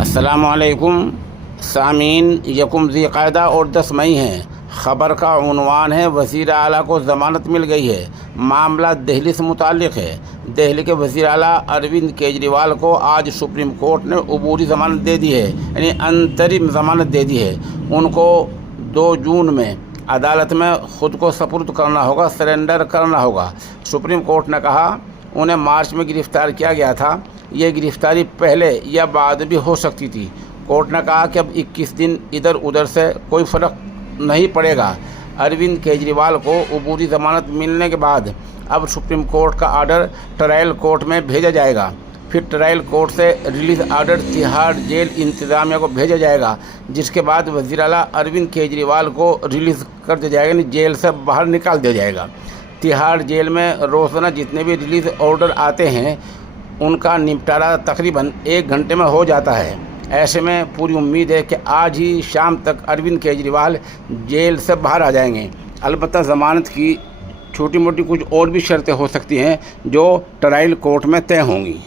السلام علیکم سامعین، یکم ذی قعدہ اور 10 مئی ہیں۔ خبر کا عنوان ہے وزیر اعلیٰ کو ضمانت مل گئی ہے۔ معاملہ دہلی سے متعلق ہے۔ دہلی کے وزیر اعلیٰ اروند کیجریوال کو آج سپریم کورٹ نے عبوری ضمانت دے دی ہے، یعنی انترم ضمانت دے دی ہے۔ ان کو 2 جون میں عدالت میں خود کو سپرد کرنا ہوگا، سرنڈر کرنا ہوگا۔ سپریم کورٹ نے کہا انہیں مارچ میں گرفتار کیا گیا تھا، یہ گرفتاری پہلے یا بعد بھی ہو سکتی تھی۔ کورٹ نے کہا کہ اب 21 دن ادھر ادھر سے کوئی فرق نہیں پڑے گا۔ اروند کیجریوال کو عبوری ضمانت ملنے کے بعد اب سپریم کورٹ کا آرڈر ٹرائل کورٹ میں بھیجا جائے گا، پھر ٹرائل کورٹ سے ریلیز آرڈر تہاڑ جیل انتظامیہ کو بھیجا جائے گا، جس کے بعد وزیر اعلیٰ اروند کیجریوال کو ریلیز کر دیا جائے گا، یعنی جیل سے باہر نکال دیا جائے گا۔ تہاڑ جیل میں روزانہ جتنے بھی ریلیز آرڈر آتے ہیں ان کا نپٹارہ تقریباً 1 گھنٹے میں ہو جاتا ہے۔ ایسے میں پوری امید ہے کہ آج ہی شام تک اروند کیجریوال جیل سے باہر آ جائیں گے۔ البتہ ضمانت کی چھوٹی موٹی کچھ اور بھی شرطیں ہو سکتی ہیں جو ٹرائل کورٹ میں طے ہوں گی۔